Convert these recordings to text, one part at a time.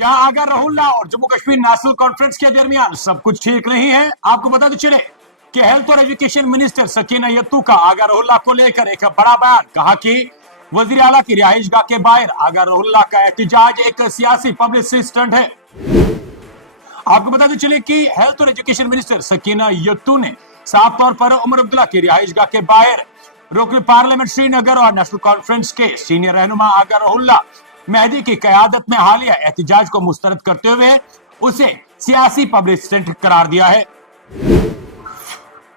क्या आगा रहुल्ला और Jammu Kashmir national conference के दरमियान सब कुछ ठीक नहीं है? आपको बता चले कि हेल्थ और एजुकेशन मिनिस्टर सकीना यत्तू का आगा रहुल्ला को लेकर एक बड़ा बयान। कहा कि वजीर आला की रिहाइशगाह के बाहर आगा रहुल्ला का एहतजाज एक सियासी पब्लिसिटी स्टंट है। आपको बता चले कि हेल्थ और एजुकेशन मिनिस्टर सकीना यत्तू ने साफ तौर पर उमर अब्दुल्ला की रिहाइशगाह के बाहर रुकन पार्लियामेंट श्रीनगर और नेशनल कॉन्फ्रेंस के सीनियर रहनुमा आगा रहुल्ला मेहदी की क़यादत में हालिया एहतजाज को मुस्तरद करते हुए उसे सियासी पब्लिसिटी करार दिया है।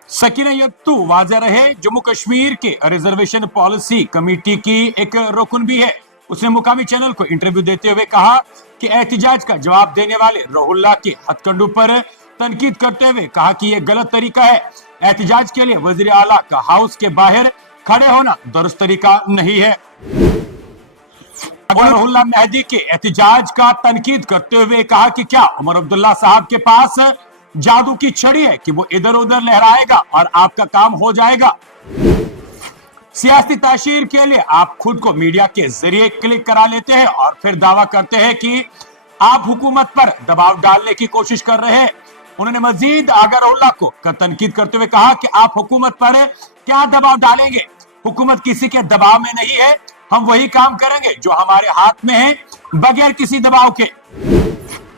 सकीना यत्तू वाज़ेह रहे जम्मू कश्मीर के रिजर्वेशन पॉलिसी कमेटी की एक रुकन भी है। उसने मुकामी चैनल को इंटरव्यू देते हुए कहा कि एहतजाज का जवाब देने वाले रहुल्ला के हथकंडों पर तनकीद करते हुए कहा कि यह गलत तरीका है। एहतजाज के लिए वजीर आला का हाउस के बाहर खड़े होना दुरुस्त तरीका नहीं है। रहुल्ला मेहदी के एहतजाज का तनकीद करते हुए कहा कि क्या उमर अब्दुल्ला साहब के पास जादू की छड़ी है कि वो इधर उधर लहराएगा और आपका काम हो जाएगा। सियासी ताशीर के लिए आप खुद को मीडिया के जरिए क्लिक करा लेते हैं और फिर दावा करते हैं कि आप हुकूमत पर दबाव डालने की कोशिश कर रहे हैं। उन्होंने मजीद आगा रहुल्ला को तनकीद करते हुए कहा कि आप हुकूमत पर क्या दबाव डालेंगे? हुकूमत किसी के दबाव में नहीं है। हम वही काम करेंगे जो हमारे हाथ में है बगैर किसी दबाव के।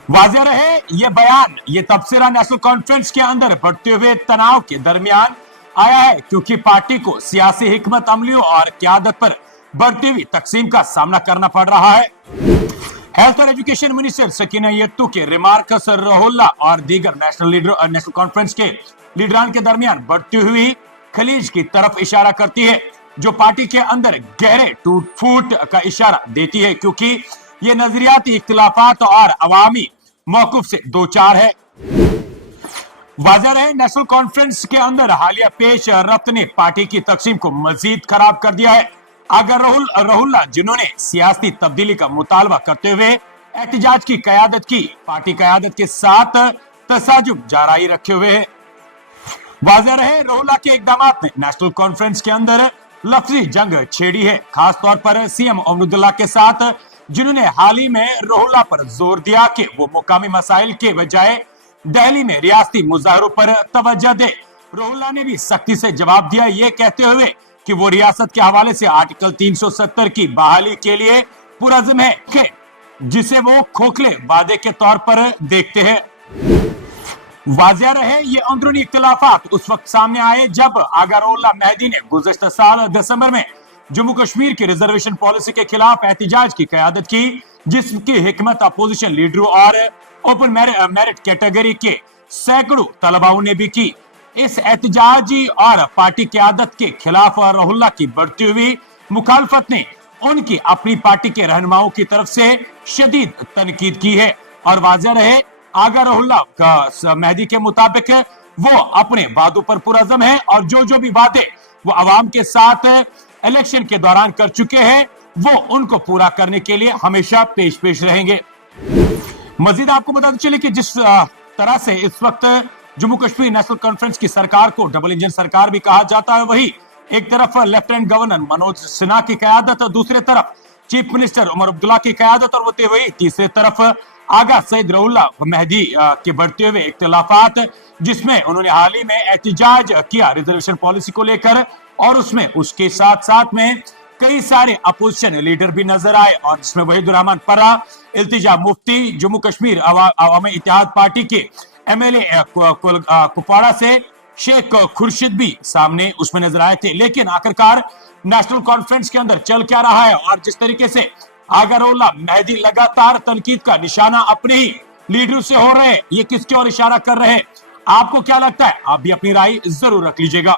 वाज़ेह रहे ये बयान ये तबसरा नेशनल कॉन्फ्रेंस के अंदर बढ़ते हुए तनाव के दरमियान आया है, क्योंकि पार्टी को सियासी हिकमत अमलियों और क़यादत पर बढ़ती हुई तकसीम का सामना करना पड़ रहा है। हेल्थ और एजुकेशन मिनिस्टर सकीना यत्तू के रिमार्क्स रहुल्ला और दीगर नेशनल कॉन्फ्रेंस के लीडरान के दरमियान बढ़ती हुई खलीज की तरफ इशारा करती है, जो पार्टी के अंदर गहरे टूट फूट का इशारा देती है, क्योंकि ये नजरियाती इख्तिलाफात और अवामी मौक़िफ़ से दो चार है। वाज़ेह रहे नेशनल कॉन्फ्रेंस के अंदर हालिया पेश रफ्त ने पार्टी की तकसीम को मजीद खराब कर दिया है। अगर रहुल्ला जिन्होंने सियासी तब्दीली का मुतालबा करते हुए एहतजाज की क़यादत की, पार्टी क़यादत के साथ तसाजुब जारी रखे हुए है। वाज़ेह रहे रहुल्ला के इक़दामात ने नेशनल कॉन्फ्रेंस के अंदर लफ्जी जंग छेड़ी है, खास तौर पर सीएम उमर अब्दुल्ला के साथ, जिन्होंने हाल ही में रहुल्ला पर जोर दिया कि वो मुकामी मसाइल के बजाय दिल्ली में रियासती मुजाहरों पर तवज्जो दे। रहुल्ला ने भी सख्ती से जवाब दिया, ये कहते हुए कि वो रियासत के हवाले से आर्टिकल 370 की बहाली के लिए पुरज़्म है, जिसे वो खोखले वादे के तौर पर देखते हैं। वाज़ेह रहे ये अंदरूनी इख्तिलाफात उस वक्त सामने आए जब आगा रहुल्ला मेहदी ने गुज़श्ता साल दिसंबर में जम्मू कश्मीर की रिजर्वेशन पॉलिसी के खिलाफ एहतजाज की क़यादत की, जिसकी हिकमत अपोजिशन लीडरों और ओपन मेरिट कैटेगरी के सैकड़ों तलबाओं ने भी की। इस एहतजाजी और पार्टी क़यादत के खिलाफ रहुल्ला की बढ़ती हुई मुखालफत ने उनकी अपनी पार्टी के रहनुमाओं की तरफ से शदीद तनकीद की है। और वाज़ेह रहे आगा रहुल्ला का मेहदी के मुताबिक वो अपने वादों पर पुरज़्म है और जो भी वादे वो अवाम के साथ इलेक्शन के दौरान कर चुके हैं, वो उनको पूरा करने के लिए हमेशा पेश रहेंगे। मजीद आपको बताते चले कि जिस तरह से इस वक्त जम्मू कश्मीर नेशनल कॉन्फ्रेंस की सरकार को डबल इंजन सरकार भी कहा जाता है, वही एक तरफ लेफ्टिनेंट गवर्नर मनोज सिन्हा की क़यादत और दूसरी तरफ चीफ मिनिस्टर उमर अब्दुल्ला की क़यादत, और वो वही तीसरी तरफ आगा सईद रहुल्ला मेहदी के बढ़ते हुए इख्तिलाफात, जिसमें उन्होंने हाल ही में एहतजाज किया रिजर्वेशन पॉलिसी को लेकर, और उसमें उसके साथ साथ में कई सारे अपोजिशन लीडर भी नजर आए, और जिसमें वहीदुर्रहमान पर्रा, इल्तिजा मुफ्ती, जम्मू कश्मीर अवामी इत्तेहाद पार्टी के एमएलए कुपवाड़ा से शेख खुर्शीद भी सामने उसमें नजर आए थे। लेकिन आखिरकार नेशनल कॉन्फ्रेंस के अंदर चल क्या रहा है और जिस तरीके से आगा रहुल्ला मेहदी लगातार तनकीद का निशाना अपने ही लीडरों से हो रहे हैं, ये किसकी ओर इशारा कर रहे हैं? आपको क्या लगता है? आप भी अपनी राय जरूर रख लीजिएगा।